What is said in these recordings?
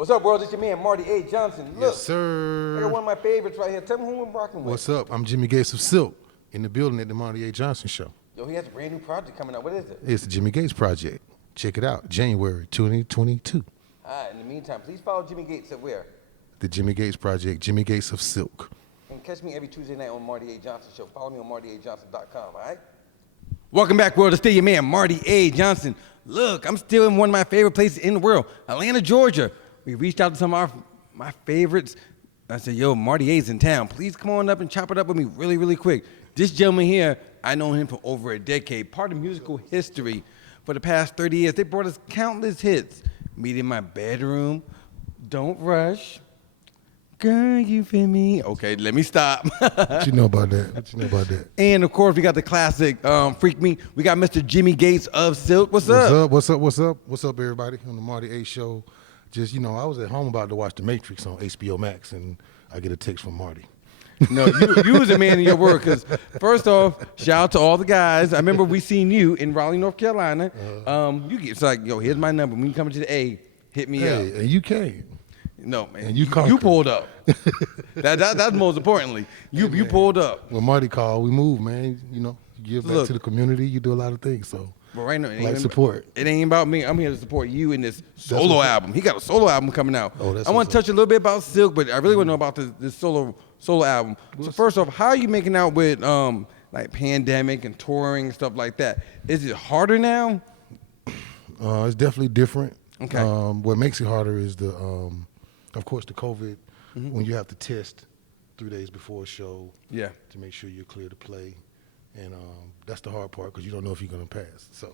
What's up, world? It's your man, Marty A. Johnson. Look, Yes, sir. I got one of my favorites right here. Tell me who I'm rocking with. What's up? I'm Jimmy Gates of Silk in the building at the Marty A. Johnson Show. Yo, he has a brand new project coming out. What is it? It's the Jimmy Gates Project. Check it out, January 2022. All right, in the meantime, please follow Jimmy Gates at where? The Jimmy Gates Project, Jimmy Gates of Silk. And catch me every Tuesday night on Marty A. Johnson Show. Follow me on martyajohnson.com, all right? Welcome back, world. It's still your man, Marty A. Johnson. Look, I'm still in one of my favorite places in the world, Atlanta, Georgia. We reached out to some of my favorites. I said, yo, Marty A's in town. Please come on up and chop it up with me really, really quick. This gentleman here, I know him for over a decade, part of musical history for the past 30 years. They brought us countless hits. Meet in My Bedroom, Don't Rush, Girl, You Feel Me. Okay, let me stop. What you know about that? What you know about that? And, of course, we got the classic Freak Me. We got Mr. Jimmy Gates of Silk. What's up? What's up, everybody? On the Marty A. Show. Just, I was at home about to watch The Matrix on HBO Max, and I get a text from Marty. No, you was a man of your word, because first off, shout out to all the guys. I remember we seen you in Raleigh, North Carolina. It's like, yo, here's my number. When you come to the A, hit me up. Hey, and you came. No, man. And you pulled up. That's most importantly. You pulled up. When Marty called, we moved, man. You give back to the community. You do a lot of things, so. But right now, support. It ain't about me. I'm here to support you in this solo album. He got a solo album coming out. Oh, that's I want to touch a little bit about Silk, but I really want to know about this solo album. So first off, how are you making out with like pandemic and touring and stuff like that? Is it harder now? It's definitely different. Okay. What makes it harder is of course, the COVID, when you have to test 3 days before a show to make sure you're clear to play. And that's the hard part because you don't know if you're going to pass. So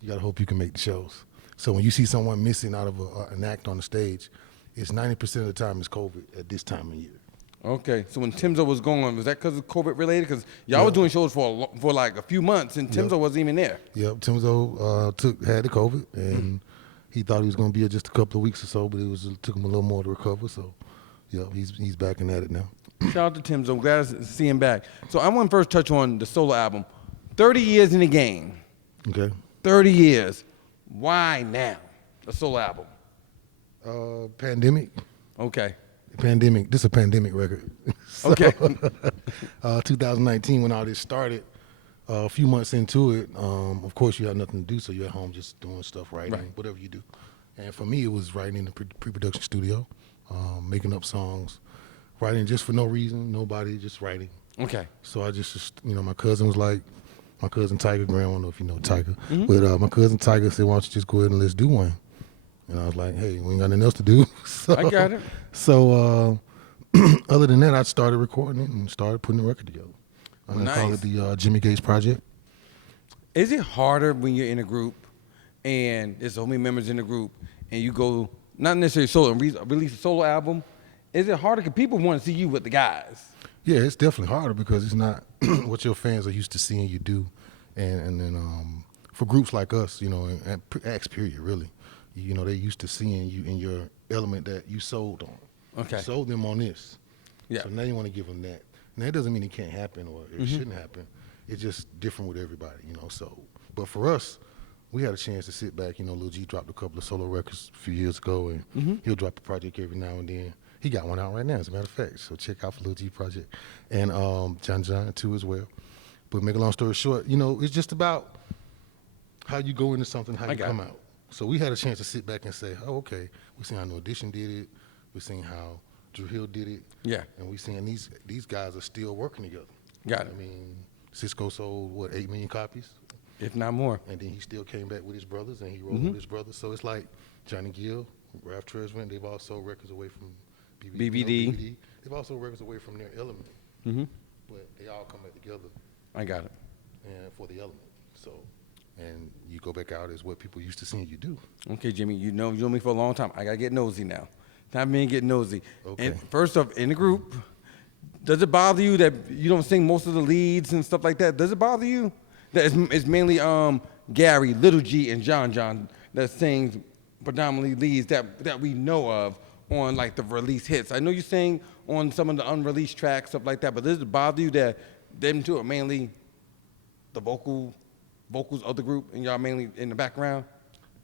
you got to hope you can make the shows. So when you see someone missing out of an act on the stage, it's 90% of the time it's COVID at this time of year. Okay, so when Timzo was going, was that because of COVID related? Because y'all was doing shows for like a few months, and Timzo wasn't even there. Yep, Timzo had the COVID, and he thought he was going to be here just a couple of weeks or so, but it took him a little more to recover. So, he's back and at it now. Shout out to Timzo. I'm glad to see him back. So I want to first touch on the solo album. 30 years in the game. Okay. 30 years. Why now? A solo album. Pandemic. Okay. Pandemic. This is a pandemic record. Okay. 2019, when all this started, a few months into it, of course you have nothing to do, so you're at home just doing stuff, writing, whatever you do. And for me, it was writing in the pre-production studio, making up songs, writing just for no reason, nobody, just writing. Okay. So I just my cousin was like, my cousin Tiger Graham, I don't know if you know Tiger, but my cousin Tiger said, why don't you just go ahead and let's do one? And I was like, hey, we ain't got nothing else to do. So, I got it. So other than that, I started recording it and started putting the record together. I'm going to call it the Jimmy Gates Project. Is it harder when you're in a group and there's so many members in the group and you go, not necessarily solo, and release a solo album? Is it harder because people want to see you with the guys? Yeah, it's definitely harder because it's not what your fans are used to seeing you do. And then for groups like us, and X period, really, they're used to seeing you in your element that you sold on. Okay. You sold them on this. Yeah. So now you want to give them that. Now, that doesn't mean it can't happen or it shouldn't happen. It's just different with everybody, so. But for us, we had a chance to sit back. Lil G dropped a couple of solo records a few years ago, and he'll drop a project every now and then. He got one out right now, as a matter of fact. So check out for Lil G project. And John too as well. But make a long story short, it's just about how you go into something, how you come out. So we had a chance to sit back and say, oh, okay, we seen how No Audition did it. We seen how Drew Hill did it. Yeah. And we seen these guys are still working together. Got it. I mean, Cisco sold, 8 million copies? If not more. And then he still came back with his brothers, and he wrote with his brothers. So it's like Johnny Gill, Ralph Tresvant, they've all sold records away from BBD. They've all sold records away from their element. But they all come back together. I got it. And for the element. So, and you go back out as what people used to seeing you do. Okay, Jimmy, you know me for a long time. I got to get nosy now. Time for me to get nosy. Okay. And first off, in the group, does it bother you that you don't sing most of the leads and stuff like that? Does it bother you? That it's mainly Gary, Little G, and John that sings predominantly leads that we know of on like the release hits. I know you sing on some of the unreleased tracks, stuff like that, but does it bother you that them two are mainly the vocals of the group and y'all mainly in the background?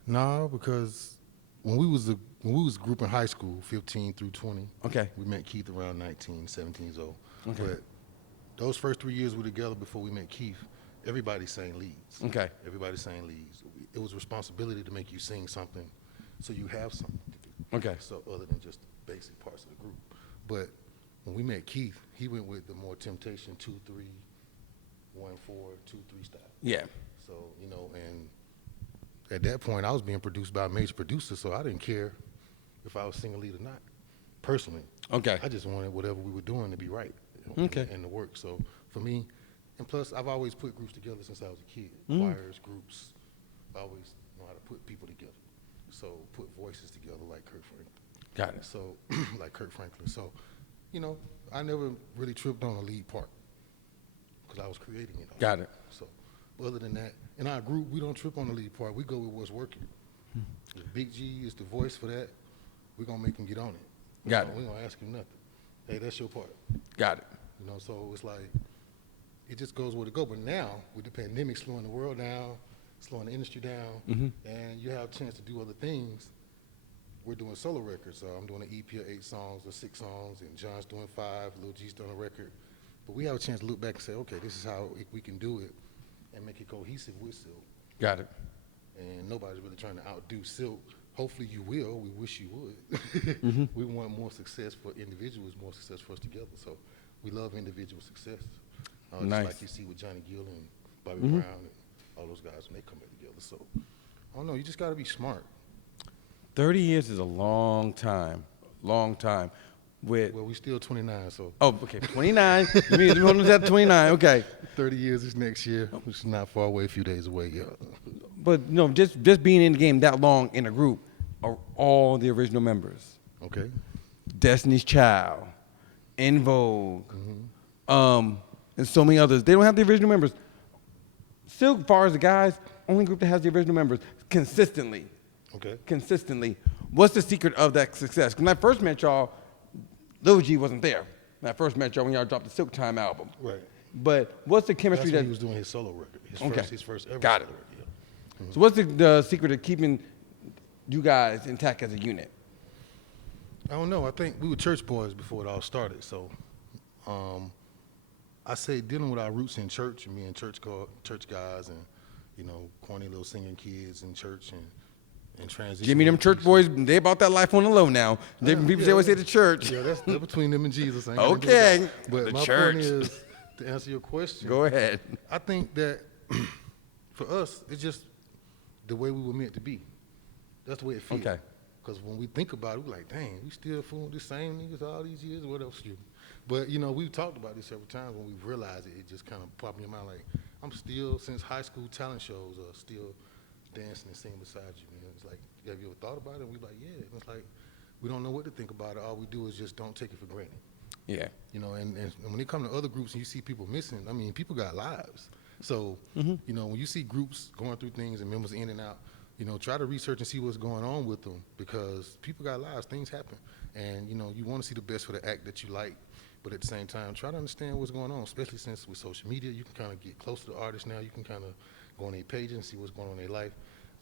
No, because when we was when we was a group in high school, 15 through 20. Okay. We met Keith around 19, 17 years old. Okay. But those first 3 years we were together before we met Keith, everybody sang leads. Okay. Everybody sang leads. It was a responsibility to make you sing something so you have something to do. Okay. So other than just the basic parts of the group. But when we met Keith, he went with the more Temptation 2-3, 1-4, 2-3 style. Yeah. So, you know, and at that point, I was being produced by a major producer, so I didn't care if I was singing lead or not, personally. Okay. I just wanted whatever we were doing to be right. Okay. And to work. So for me, and plus, I've always put groups together since I was a kid. Mm-hmm. Choirs, groups. I always know how to put people together. So put voices together like Kurt Franklin. Got it. So, like Kurt Franklin. So, you know, I never really tripped on a lead part because I was creating it all. Got it. So, other than that, in our group, we don't trip on the lead part. We go with what's working. If Big G is the voice for that, we're going to make him get on it. Got it. We're going to ask him nothing. Hey, that's your part. Got it. You know, so it's like, it just goes where to go. But now, with the pandemic slowing the world down, slowing the industry down, and you have a chance to do other things, we're doing solo records. I'm doing an EP of 8 songs or 6 songs, and John's doing 5, Lil G's doing a record. But we have a chance to look back and say, okay, this is how we can do it and make it cohesive with Silk. Got it. And nobody's really trying to outdo Silk. Hopefully you will. We wish you would. We want more success for individuals, more success for us together. So we love individual success. Nice. Just like you see with Johnny Gill and Bobby Brown and all those guys when they come in together. So I don't know. You just got to be smart. 30 years is a long time. Long time. With Well, we still 29, so oh, okay, 29. You mean you want us at 29? Okay. 30 years is next year, which is not far away, a few days away. Yeah. But no, just being in the game that long in a group are all the original members. Okay. Destiny's Child, In Vogue, and so many others. They don't have the original members. Silk, as far as the guys, only group that has the original members consistently. Okay. Consistently. What's the secret of that success? When I first met y'all, Lil G wasn't there. When I first met y'all when y'all dropped the Silk Time album. Right. But what's the chemistry That's when that he was doing his solo record. His first ever Got solo it. record. Yeah. So what's the secret of keeping you guys intact as a unit? I don't know. I think we were church boys before it all started. So I say dealing with our roots in church and being church guys and, you know, corny little singing kids in church and transition. Give me them church boys. They about that life on the low now. People always say the church. Yeah, that's between them and Jesus. I ain't gonna do Okay. that. But The my church. point is, to answer your question, Go ahead. I think that for us, it's just the way we were meant to be. That's the way it feels. Okay. Because when we think about it, we're like, dang, we still fooling the same niggas all these years. What else you? But, you know, we've talked about this several times. When we realized it, it just kind of popped in your mind like, I'm still, since high school talent shows, still dancing and singing beside you, man. It's like, have you ever thought about it? And we're like, yeah. And it's like, we don't know what to think about it. All we do is just don't take it for granted. Yeah. You know, and when it comes to other groups and you see people missing, I mean, people got lives. So, you know, when you see groups going through things and members in and out, you know, try to research and see what's going on with them because people got lives, things happen. And, you know, you want to see the best for the act that you like, but at the same time, try to understand what's going on, especially since with social media, you can kind of get close to the artists now. You can kind of go on their pages and see what's going on in their life.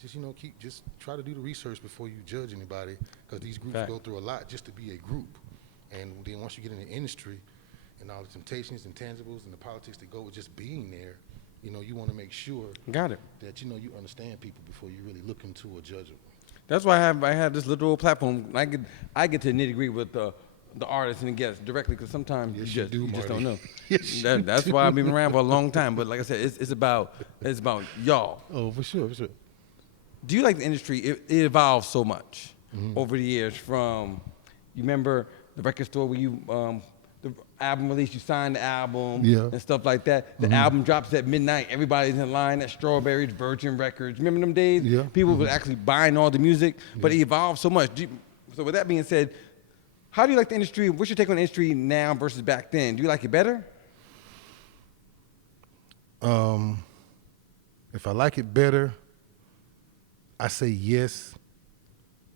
Just, you know, just try to do the research before you judge anybody because these groups go through a lot just to be a group. And then once you get in the industry and all the temptations and tangibles and the politics that go with just being there, you know, you want to make sure Got it. that, you know, you understand people before you really look into or judge them. That's why I have this little platform. I get to nitty gritty with the artists and the guests directly because sometimes Yes, you you do, just Marty. don't know. Yes, That's why I've been around for a long time. But like I said, it's about y'all. Oh, for sure, for sure. Do you like the industry? It evolved so much over the years. From you remember the record store where you the album release, you signed the album and stuff like that. The album drops at midnight. Everybody's in line at Strawberries, Virgin Records. Remember them days? Yeah. People were actually buying all the music, but it evolved so much. So with that being said, how do you like the industry? What's your take on the industry now versus back then? Do you like it better? If I like it better, I say yes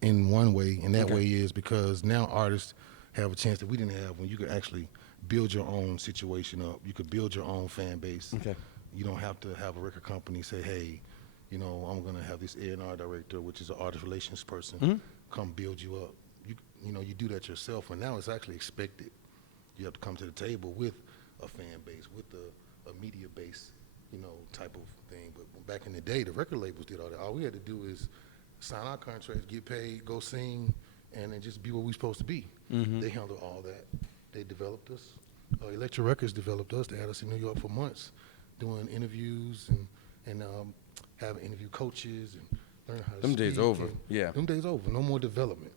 in one way, and that way is because now artists have a chance that we didn't have when you could actually build your own situation up. You could build your own fan base. Okay. You don't have to have a record company say, hey, you know, I'm going to have this A&R director, which is an artist relations person, come build you up. You know, you do that yourself, and now it's actually expected. You have to come to the table with a fan base, with a media base, you know, type of thing. But back in the day, the record labels did all that. All we had to do is sign our contracts, get paid, go sing, and then just be what we're supposed to be. They handled all that. They developed us. Electra Records developed us. They had us in New York for months, doing interviews and having interview coaches and learning how to Them days speak. over. Yeah. Them days over. No more development.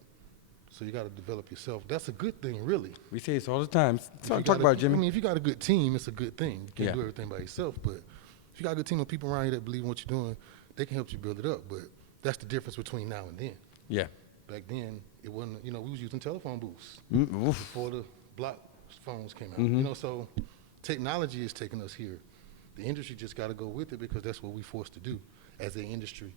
So you got to develop yourself. That's a good thing, really. We say this all the time. Talk Talk about it, Jimmy. I mean, if you got a good team, it's a good thing. You can't Yeah. do everything by yourself, but if you got a good team of people around you that believe in what you're doing, they can help you build it up. But that's the difference between now and then. Yeah. Back then, it wasn't, you know, we was using telephone booths Oof. before the block phones came out. You know, so technology is taking us here. The industry just got to go with it because that's what we're forced to do as an industry,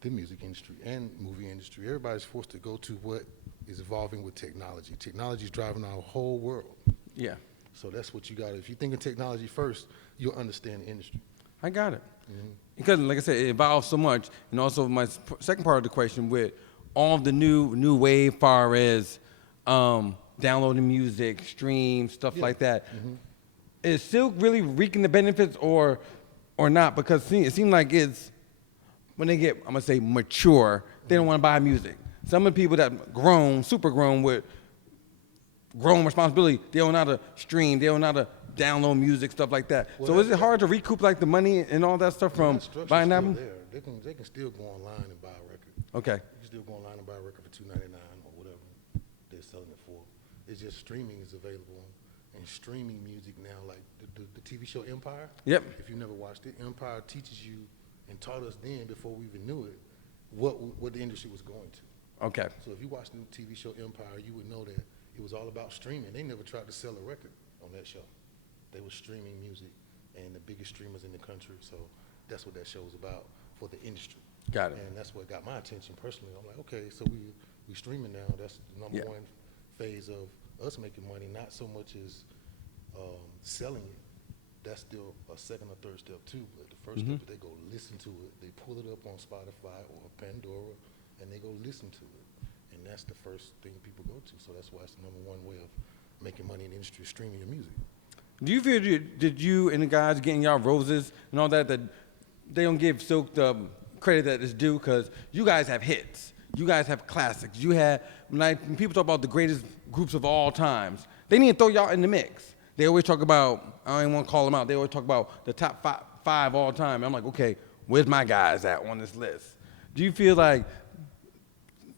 the music industry and movie industry. Everybody's forced to go to what is evolving with technology. Technology is driving our whole world. Yeah. So that's what you got. If you think of technology first, you'll understand the industry. I got it. Because, like I said, it evolves so much. And also, my second part of the question with all the new wave, far as downloading music, stream, stuff like that, is still really reaping the benefits or not? Because it seems like it's when they get, I'm gonna say, mature, they don't want to buy music. Some of the people that grown, super grown with grown responsibility, they don't know how to stream, they don't know how to download music, stuff like that. Well, So is it hard to recoup like the money and all that stuff from buying that album? They can still go online and buy a record. Okay. You can still go online and buy a record for $2.99 or whatever they're selling it for. It's just streaming is available, and streaming music now, like the TV show Empire. Yep. If you never watched it, Empire teaches you and taught us then before we even knew it what the industry was going to. Okay. So if you watched the TV show Empire, you would know that it was all about streaming. They never tried to sell a record on that show. They were streaming music and the biggest streamers in the country. So that's what that show was about for the industry. Got it. And that's what got my attention personally. I'm like, okay, so we streaming now. That's the number one phase of us making money, not so much as selling it. That's still a second or third step too. But the first step is they go listen to it. They pull it up on Spotify or Pandora, and they go listen to it. And that's the first thing people go to. So that's why it's the number one way of making money in the industry, is streaming your music. Do you feel did you and the guys getting y'all roses and all that they don't give Silk the credit that is due? Because you guys have hits, you guys have classics. You had, like, when people talk about the greatest groups of all times, they need to throw y'all in the mix. They always talk about, I don't even want to call them out, they always talk about the top five all time. I'm like, okay, where's my guys at on this list? Do you feel like,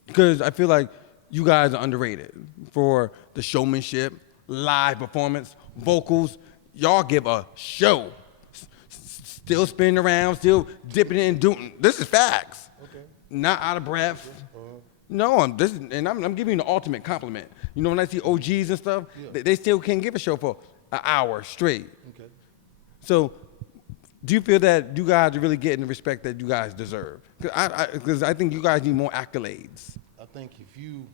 because I feel like you guys are underrated for the showmanship, live performance, vocals, y'all give a show. Still spinning around, still dipping in, doing. This is facts. Okay. Not out of breath. No, I'm giving you the ultimate compliment. You know, when I see OGs and stuff, they still can't give a show for an hour straight. Okay. So, do you feel that you guys are really getting the respect that you guys deserve? Because I think you guys need more accolades. I think if you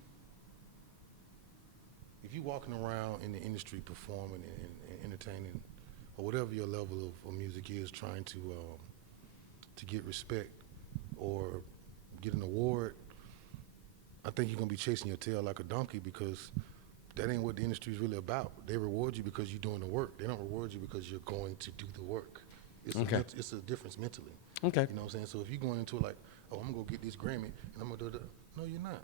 walking around in the industry performing and entertaining, or whatever your level of music is, trying to get respect or get an award, I think you're gonna be chasing your tail like a donkey, because that ain't what the industry is really about. They reward you because you're doing the work. They don't reward you because you're going to do the work. It's a difference mentally. Okay. You know what I'm saying? So if you're going into it like, oh, I'm gonna go get this Grammy and I'm gonna do the, no, you're not.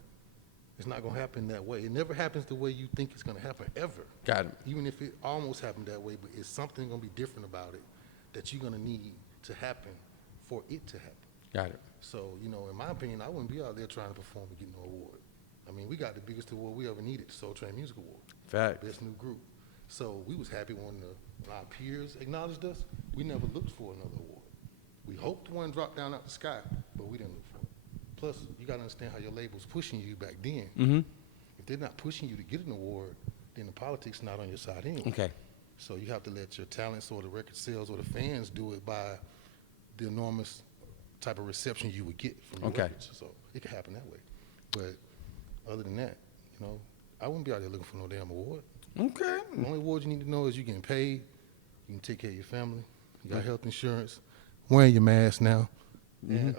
It's not gonna happen that way. It never happens the way you think it's gonna happen, ever. Got it. Even if it almost happened that way, but it's something gonna be different about it that you're gonna need to happen for it to happen. Got it. So, you know, in my opinion, I wouldn't be out there trying to perform and get no award. I mean, we got the biggest award we ever needed, the Soul Train Music Award. Fact. Best new group. So we was happy when our peers acknowledged us. We never looked for another award. We hoped one dropped down out the sky, but we didn't look for it. Plus, you got to understand how your label's pushing you back then. Mm-hmm. If they're not pushing you to get an award, then the politics not on your side anyway. Okay. So you have to let your talents or the record sales or the fans do it by the enormous type of reception you would get from your records. So it can happen that way. But other than that, you know, I wouldn't be out there looking for no damn award. Okay. The only award you need to know is you're getting paid, you can take care of your family, you got health insurance, wearing your mask now, and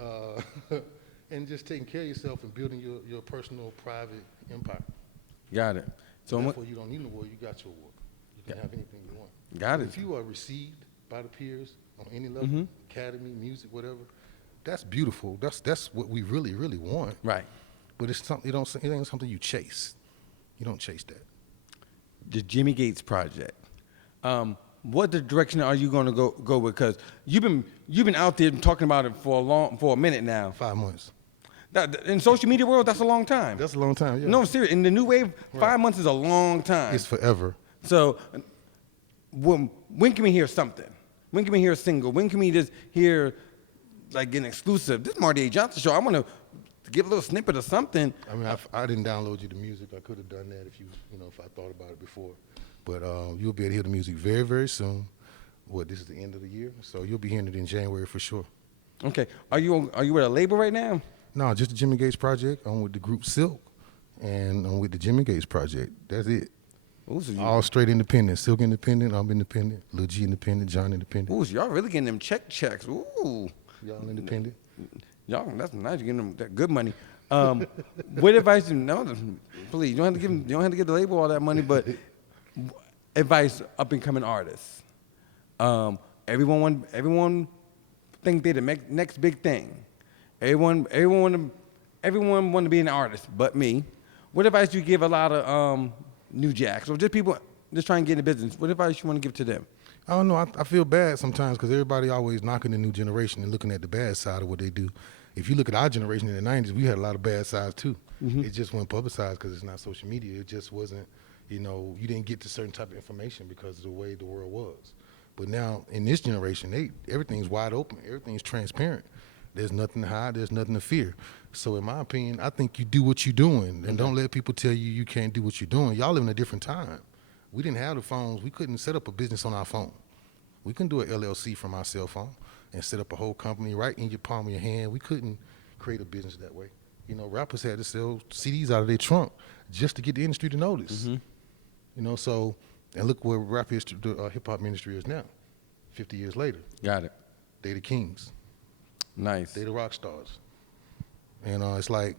and just taking care of yourself and building your personal private empire. Got it. So Therefore, you don't need an award. You got your award. You can have anything you want. Got But it. if you are received by the peers on any level, academy, music, whatever, that's beautiful. That's what we really, really want. Right. But it's something it ain't something you chase. You don't chase that. The Jimmy Gates project. What the direction are you going to go with? Because you've been out there talking about it for a minute now. 5 months. In social media world, that's a long time. That's a long time. Yeah. No, seriously. In the new wave, 5 months is a long time. It's forever. So, when can we hear something? When can we hear a single? When can we just hear like an exclusive? This is Marty A. Johnson show. I want to give a little snippet of something. I mean, I didn't download you the music. I could have done that if if I thought about it before. But you'll be able to hear the music very, very soon. This is the end of the year, so you'll be hearing it in January for sure. Okay. Are you with a label right now? No, just the Jimmy Gates Project. I'm with the group Silk, and I'm with the Jimmy Gates Project. That's it. Ooh, so All straight independent. Silk independent, I'm independent, Lil G independent, John independent. ooh, so y'all really getting them checks. Ooh. Y'all independent. Y'all, that's nice. You're getting them that good money. What advice? No, please. You don't have to give the label all that money, but advice up and coming artists. Everyone think they're the next big thing. Everyone want to be an artist, but me. What advice do you give a lot of new jacks or just people just trying to get in the business? What advice you want to give to them? I don't know. I feel bad sometimes because everybody always knocking the new generation and looking at the bad side of what they do. If you look at our generation in the 90s, we had a lot of bad sides too. It just wasn't publicized because it's not social media. It just wasn't, you didn't get to certain type of information because of the way the world was. But now in this generation, everything's wide open. Everything's transparent. There's nothing to hide. There's nothing to fear. So in my opinion, I think you do what you're doing and don't let people tell you can't do what you're doing. Y'all live in a different time. We didn't have the phones. We couldn't set up a business on our phone. We couldn't do an LLC from our cell phone and set up a whole company right in your palm of your hand. We couldn't create a business that way. Rappers had to sell CDs out of their trunk just to get the industry to notice. So, and look where the hip-hop industry is now, 50 years later. Got it. They the kings. Nice. They the rock stars. And it's like,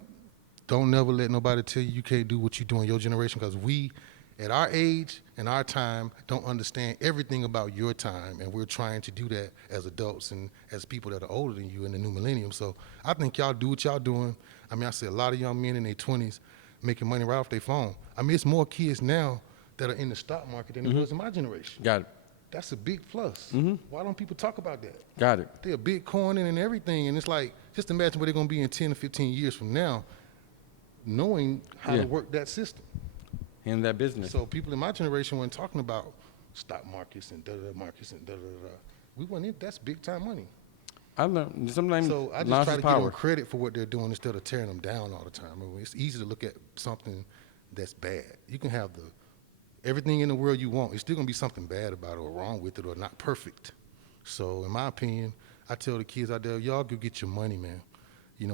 don't never let nobody tell you can't do what you do in your generation because we, at our age and our time, don't understand everything about your time, and we're trying to do that as adults and as people that are older than you in the new millennium. So I think y'all do what y'all doing. I mean, I see a lot of young men in their 20s making money right off their phone. I mean, it's more kids now that are in the stock market than it was in my generation. Got it. That's a big plus. Why don't people talk about that? Got it. They're Bitcoining and everything, and it's like, just imagine where they're going to be in 10 or 15 years from now, knowing how to work that system. In that business. So people in my generation weren't talking about stock markets and da-da-da markets and da-da-da-da. We went in, that's big time money. I learned sometimes. So I just try to give them credit for what they're doing instead of tearing them down all the time. I mean, it's easy to look at something that's bad. You can have everything in the world you want. It's still going to be something bad about it or wrong with it or not perfect. So in my opinion, I tell the kids out there, y'all go get your money, man.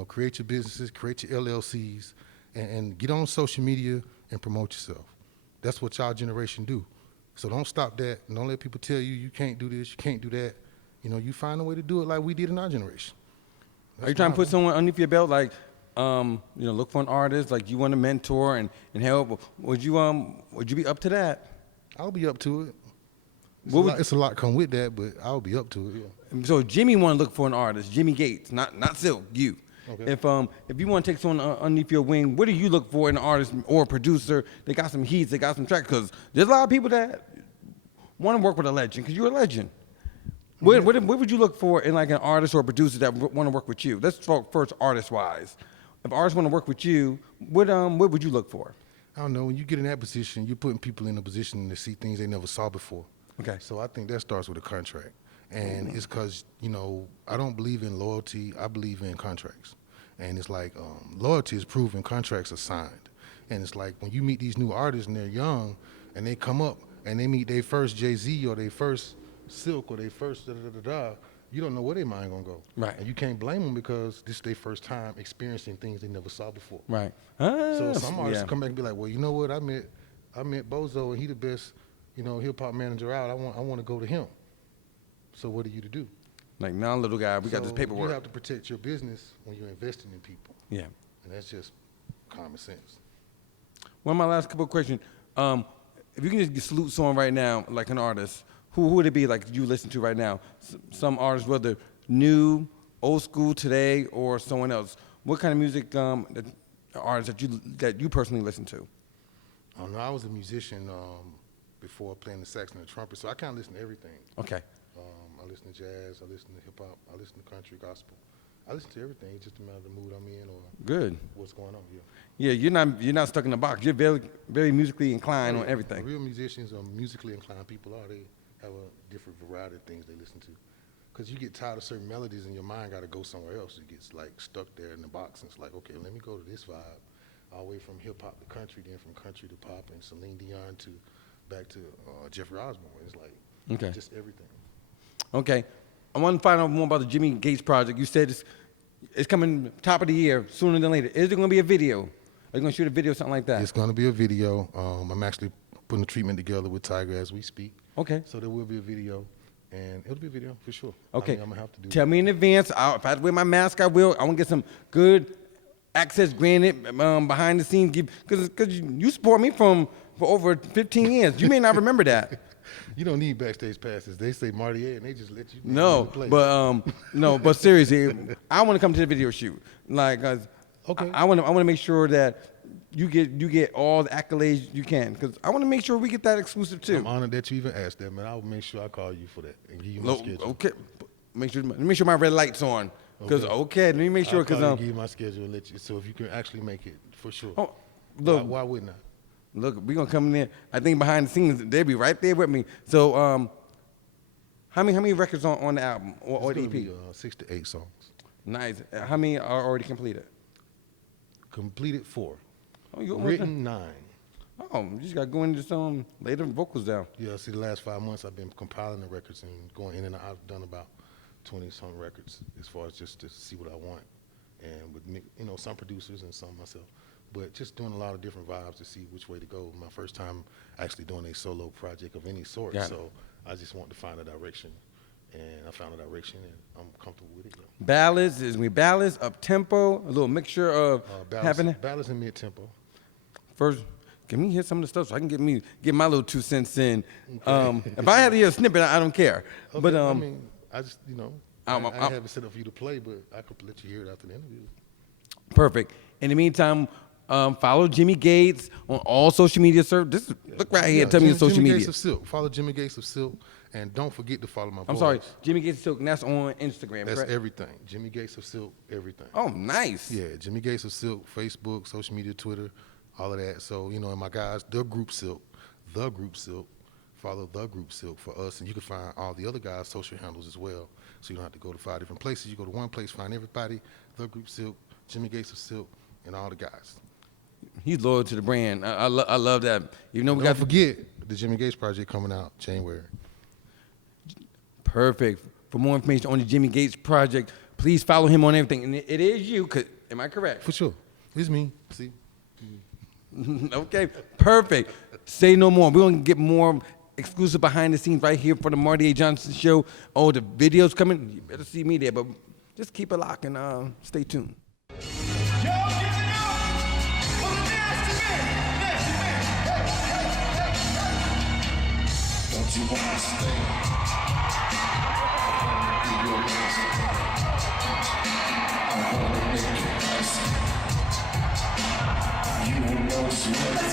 Create your businesses, create your LLCs, and get on social media and promote yourself. That's what y'all generation do. So don't stop that. And don't let people tell you can't do this, you can't do that. You find a way to do it like we did in our generation. Are you trying to put someone underneath your belt, like, look for an artist, like you want to mentor and help? Would you be up to that? I'll be up to it. It's a lot come with that, but I'll be up to it, yeah. So Jimmy want to look for an artist, Jimmy Gates, not Silk, you. Okay. If you want to take someone underneath your wing, what do you look for in an artist or a producer? They got some heats, they got some tracks, because there's a lot of people that want to work with a legend, because you're a legend. What would you look for in like an artist or a producer that want to work with you? Let's talk first artist-wise. If artists want to work with you, what would you look for? I don't know. When you get in that position, you're putting people in a position to see things they never saw before. Okay. So I think that starts with a contract. And it's because, I don't believe in loyalty. I believe in contracts. And it's like loyalty is proven, contracts are signed. And it's like when you meet these new artists and they're young and they come up and they meet their first Jay-Z or their first Silk or their first da-da-da-da-da, you don't know where their mind going to go. Right. And you can't blame them because this is their first time experiencing things they never saw before. Right. So some artists come back and be like, well, you know what, I met Bozo and he the best, hip-hop manager out. I want to go to him. So what are you to do? Like, now, little guy, we got this paperwork. You have to protect your business when you're investing in people. Yeah. And that's just common sense. One of my last couple of questions. If you can just salute someone right now, like an artist, who would it be like you listen to right now? Some artist, whether new, old school, today, or someone else. What kind of music artists that you personally listen to? I was a musician before playing the sax and the trumpet, so I kind of listen to everything. Okay. I listen to jazz, I listen to hip hop, I listen to country, gospel. I listen to everything. It's just a matter of the mood I'm in or Good. what's going on. Yeah. Yeah, you're not stuck in a box. You're very, very musically inclined on everything. Real musicians or musically inclined people they have a different variety of things they listen to. Because you get tired of certain melodies and your mind got to go somewhere else. It gets like stuck there in the box, and it's like, okay, let me go to this vibe, all the way from hip hop to country, then from country to pop, and Celine Dion to back to Jeffrey Osborne. It's like just everything. Okay. I want to find out more about the Jimmy Gates project. You said it's coming top of the year, sooner than later. Is there going to be a video? Are you going to shoot a video, something like that? It's going to be a video. I'm actually putting a treatment together with Tiger as we speak. Okay. So there will be a video, and it'll be a video for sure. Okay. I'm going to have to do Tell me in advance. If I have to wear my mask, I will. I want to get some good access granted behind the scenes. Because you support me for over 15 years. You may not remember that. You don't need backstage passes. They say Marty A, and they just let you. But seriously, I want to come to the video shoot. Like, okay. I want to make sure that you get all the accolades you can, because I want to make sure we get that exclusive too. I'm honored that you even asked that, man. I'll make sure I call you for that and give you my schedule. Okay, make sure my red light's on. Because let me make sure. I'll give you my schedule and let you. So if you can actually make it, for sure. Oh, look, why wouldn't I? Look, we're going to come in there. I think behind the scenes, they'll be right there with me. So how many records on the album or the EP? Be, 6 to 8 songs. Nice. How many are already completed? Completed 4. Oh, you written 9. Oh, you just got to go into some, lay the vocals down. Yeah, see, the last 5 months I've been compiling the records and going in and out. I've done about 20-some records as far as just to see what I want. And with, some producers and some myself. But just doing a lot of different vibes to see which way to go. My first time actually doing a solo project of any sort. So I just want to find a direction. And I found a direction, and I'm comfortable with it. Yeah. Ballads, up-tempo, a little mixture of ballads and mid-tempo. First, can we hear some of the stuff so I can get my little 2 cents in? Okay. If I had to hear a snippet, I don't care. Okay, but I just, I have it set up for you to play, but I could let you hear it after the interview. Perfect. In the meantime, follow Jimmy Gates on all social media services. Look right here. Tell me your social Jimmy media. Gates of Silk. Follow Jimmy Gates of Silk, and don't forget to follow my boys. I'm sorry, Jimmy Gates of Silk, and that's on Instagram. That's correct? everything. Jimmy Gates of Silk, everything. Oh, nice. Yeah, Jimmy Gates of Silk, Facebook, social media, Twitter, all of that. So and my guys, the group Silk. Follow the group Silk for us, and you can find all the other guys' social handles as well. So you don't have to go to 5 different places. You go to one place, find everybody. The group Silk, Jimmy Gates of Silk, and all the guys. He's loyal to the brand. I love that. Even though Don't forget the Jimmy Gates project coming out January. Perfect. For more information on the Jimmy Gates project, please follow him on everything. And it is you. Am I correct? For sure. It's me. See. Okay. Perfect. Say no more. We're gonna get more exclusive behind the scenes right here for the Marty A. Johnson Show. Oh, the video's coming. You better see me there, but just keep it locked and stay tuned. Don't you want to stay? I wanna be your master. I wanna make you master. You will know it's